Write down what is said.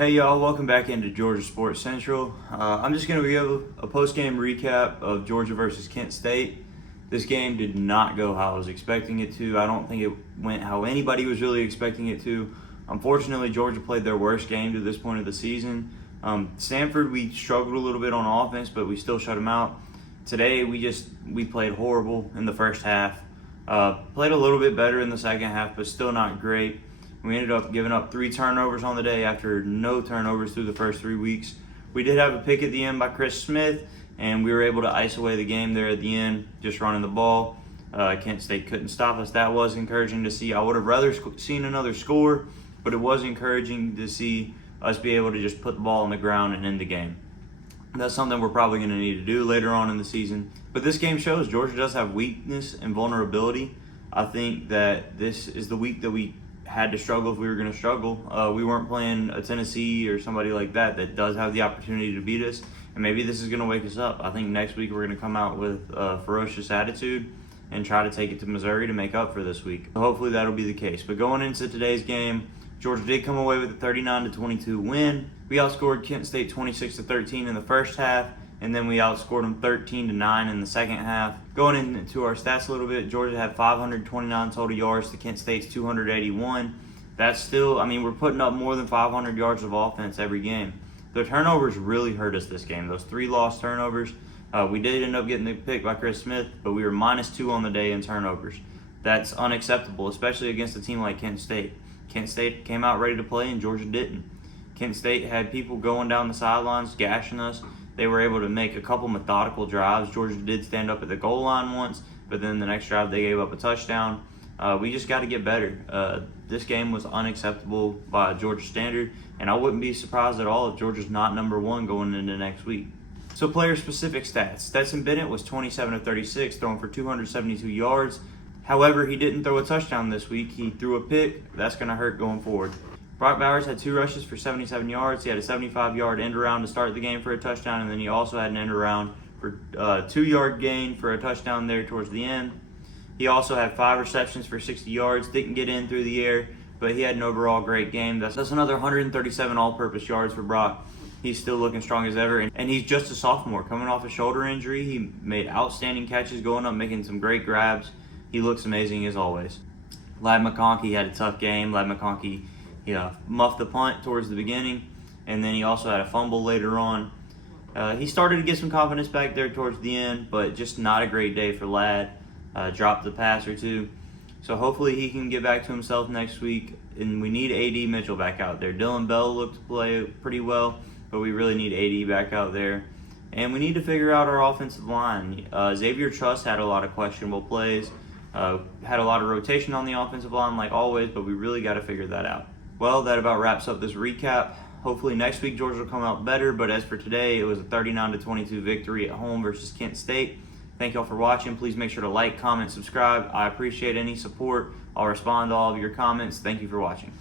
Hey y'all, welcome back into Georgia Sports Central. I'm just going to give a post-game recap of Georgia versus Kent State. This game did not go how I was expecting it to. I don't think it went how anybody was really expecting it to. Unfortunately, Georgia played their worst game to this point of the season. Stanford, we struggled a little bit on offense, but we still shut them out. Today, we played horrible in the first half. Played a little bit better in the second half, but still not great. We ended up giving up 3 turnovers on the day after no turnovers through the first 3 weeks. We did have a pick at the end by Chris Smith, and we were able to ice away the game there at the end, just running the ball. Kent State couldn't stop us. That was encouraging to see. I would have rather seen another score, but it was encouraging to see us be able to just put the ball on the ground and end the game. That's something we're probably going to need to do later on in the season. But this game shows Georgia does have weakness and vulnerability. I think that this is the week that we had to struggle if we were going to struggle. We weren't playing a Tennessee or somebody like that does have the opportunity to beat us, and maybe this is going to wake us up. I think next week we're going to come out with a ferocious attitude and try to take it to Missouri to make up for this week. So hopefully that'll be the case. But going into today's game, Georgia did come away with a 39-22 win. We outscored Kent State 26-13 in the first half, and then we outscored them 13-9 in the second half. Going into our stats a little bit, Georgia had 529 total yards to Kent State's 281. That's still, we're putting up more than 500 yards of offense every game. The turnovers really hurt us this game. Those 3 lost turnovers. We did end up getting the pick by Chris Smith, but we were -2 on the day in turnovers. That's unacceptable, especially against a team like Kent State. Kent State came out ready to play, and Georgia didn't. Kent State had people going down the sidelines, gashing us. They were able to make a couple methodical drives. Georgia did stand up at the goal line once, but then the next drive they gave up a touchdown. We just got to get better. This game was unacceptable by Georgia standard, and I wouldn't be surprised at all if Georgia's not #1 going into next week. So player-specific stats. Stetson Bennett was 27-36, throwing for 272 yards. However, he didn't throw a touchdown this week. He threw a pick. That's going to hurt going forward. Brock Bowers had 2 rushes for 77 yards. He had a 75-yard end around to start the game for a touchdown, and then he also had an end around for a 2-yard gain for a touchdown there towards the end. He also had 5 receptions for 60 yards. Didn't get in through the air, but he had an overall great game. That's another 137 all-purpose yards for Brock. He's still looking strong as ever, and he's just a sophomore. Coming off a shoulder injury, he made outstanding catches going up, making some great grabs. He looks amazing as always. Ladd McConkey had a tough game. Ladd McConkey muffed the punt towards the beginning, and then he also had a fumble later on. He started to get some confidence back there towards the end, but just not a great day for Ladd. Dropped the pass or 2. So hopefully he can get back to himself next week, and we need A.D. Mitchell back out there. Dylan Bell looked to play pretty well, but we really need A.D. back out there. And we need to figure out our offensive line. Xavier Truss had a lot of questionable plays, had a lot of rotation on the offensive line like always, but we really got to figure that out. Well, that about wraps up this recap. Hopefully next week Georgia will come out better, but as for today, it was a 39-22 victory at home versus Kent State. Thank y'all for watching. Please make sure to like, comment, subscribe. I appreciate any support. I'll respond to all of your comments. Thank you for watching.